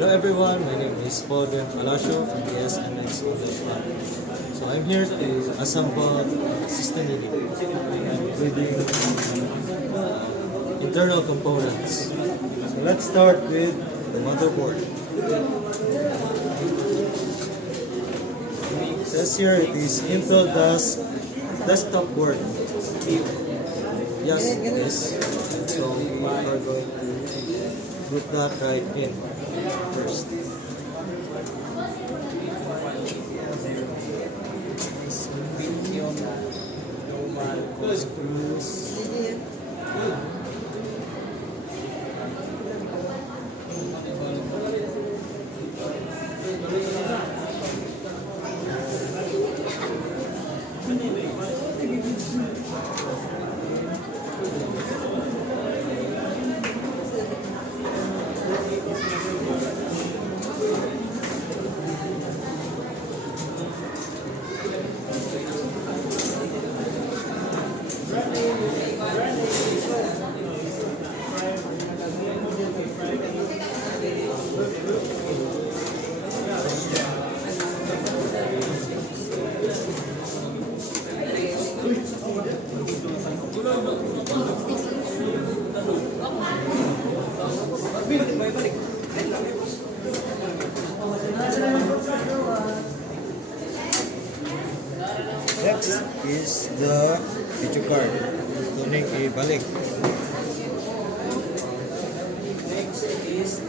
Hello everyone, my name is Paul Palacio from the SMX Knowledge Lab. So I'm here to assemble system unit including internal components. So let's start with the motherboard. It says here it is Intel desktop board. Yes, it is. So we are going to put that right in first. Screws. Next is the video card. Ito na yung ibalik. Next is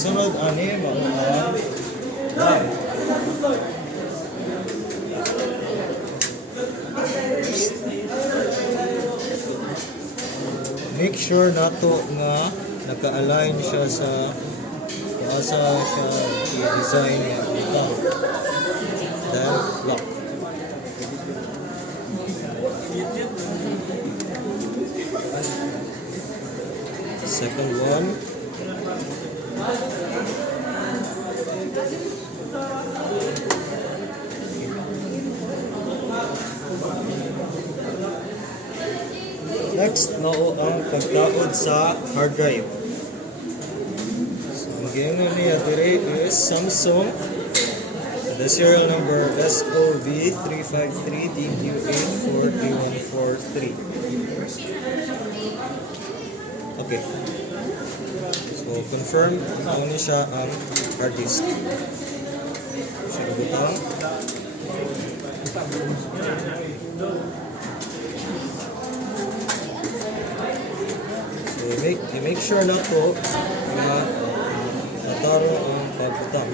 sunod ani mga RAM. Make sure nato nga naka-align siya sa asa siya i-design niya ito. Then lock. Second one. Next, mao ang pagtaod sa hard drive. So, mag-iingon niya dire is Samsung. The serial number SOV353DQ8434143. Okay. So, confirm kung ano siya ang hard disk. So, butang. I-make sure na to na nataro ang pagbutang.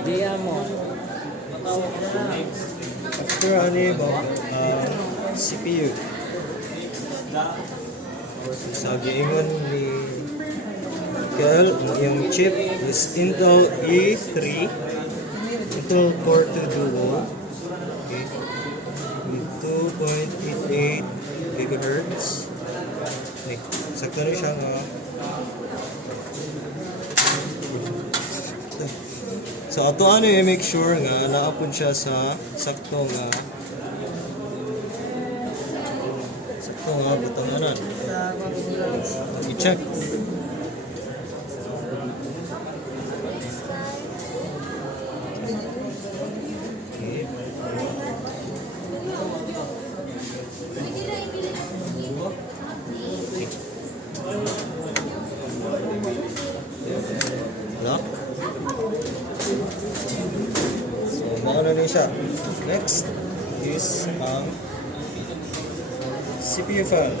Dia mo. After ano yung CPU. Sa giingon ni Kel, yung chip is Intel E3, Intel Core 2 Duo, okay, with 2.88 gigahertz. Okay, sakto rin siya nga. So ato ano i-make sure nga naapon siya sa sakto nga butanganan. I-check. Okay. Lock. So, maano na siya. Next is ang CPU file.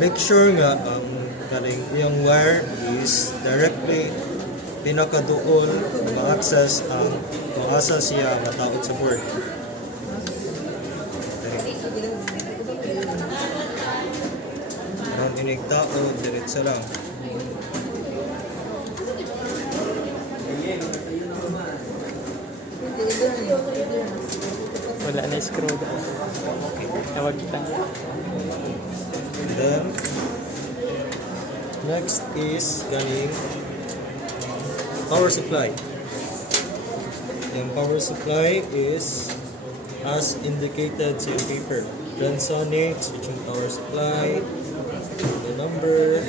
Make sure nga kaning yung wire is directly pinakaduol ma-access ang maasa siya mataod sa board. Ang inigtaod diretso lang. Wala na screw doon. Tawag kita. And then next is ganing power supply. Yung power supply is as indicated sa paper. Transonic, switching power supply, the number,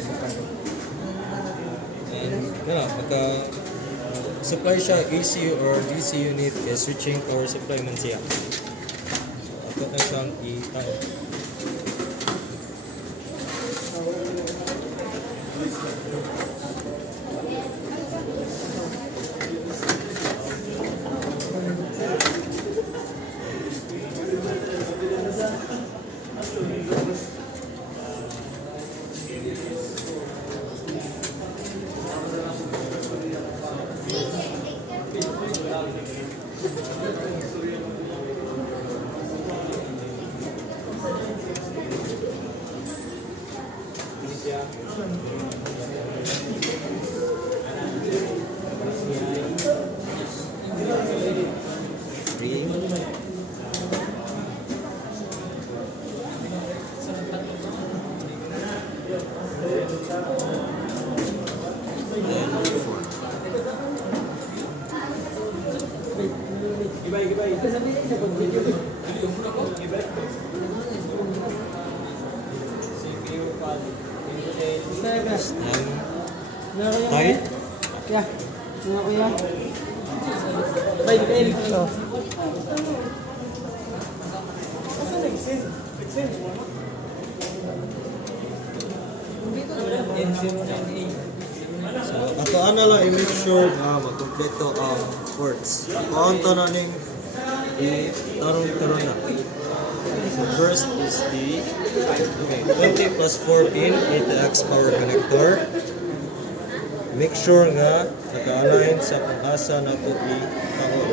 and maka supply siya AC or DC unit kaya switching power supply man siya. So, ato na siyang i-tao. Tight. Ya. Mga kuya. Bye, Kel. So, ato ana lang i-make sure na magkompleto ang ports. Paunta na ning i-tarong-tarong na. So, first is the 20 plus 4 pin ATX power connector. Make sure nga naka-align sa pag-asa na ito i-taon.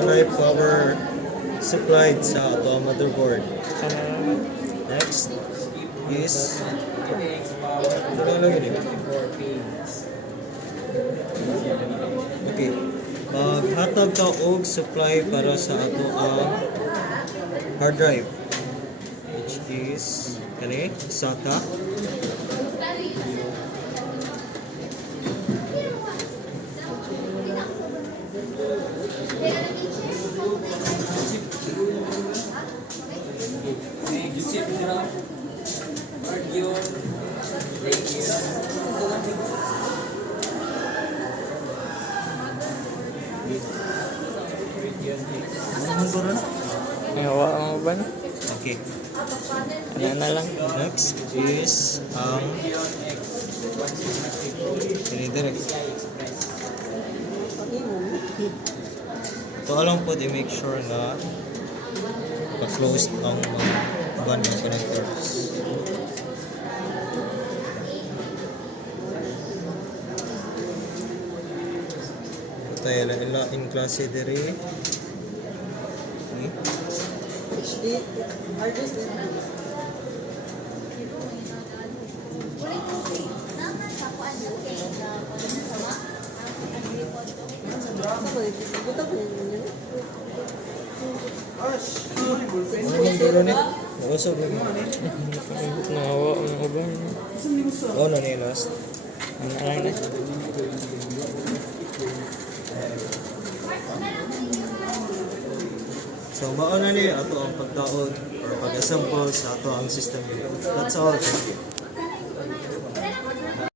alay power supplied sa ato ang motherboard. Sana naman. Next is ano lang yun eh? Okay. Maghatag ka og supply para sa ato ang hard drive, which is kani SATA. Ano ba ron? Ay, hawa mo ba na? Okay. Ano na lang? Next is ang direct. Ito lang po i-make sure na pa-closed ang van ng connectors. Ito ila in klase diri. Okay. Ano yung dulo ni? Nakasog lagi. Nahawa mo ba? Oh, no ni last. Ano na lang na? So, mao na ni ato ang pagtaod or pag-assemble sa ato ang system. That's all. Thank you.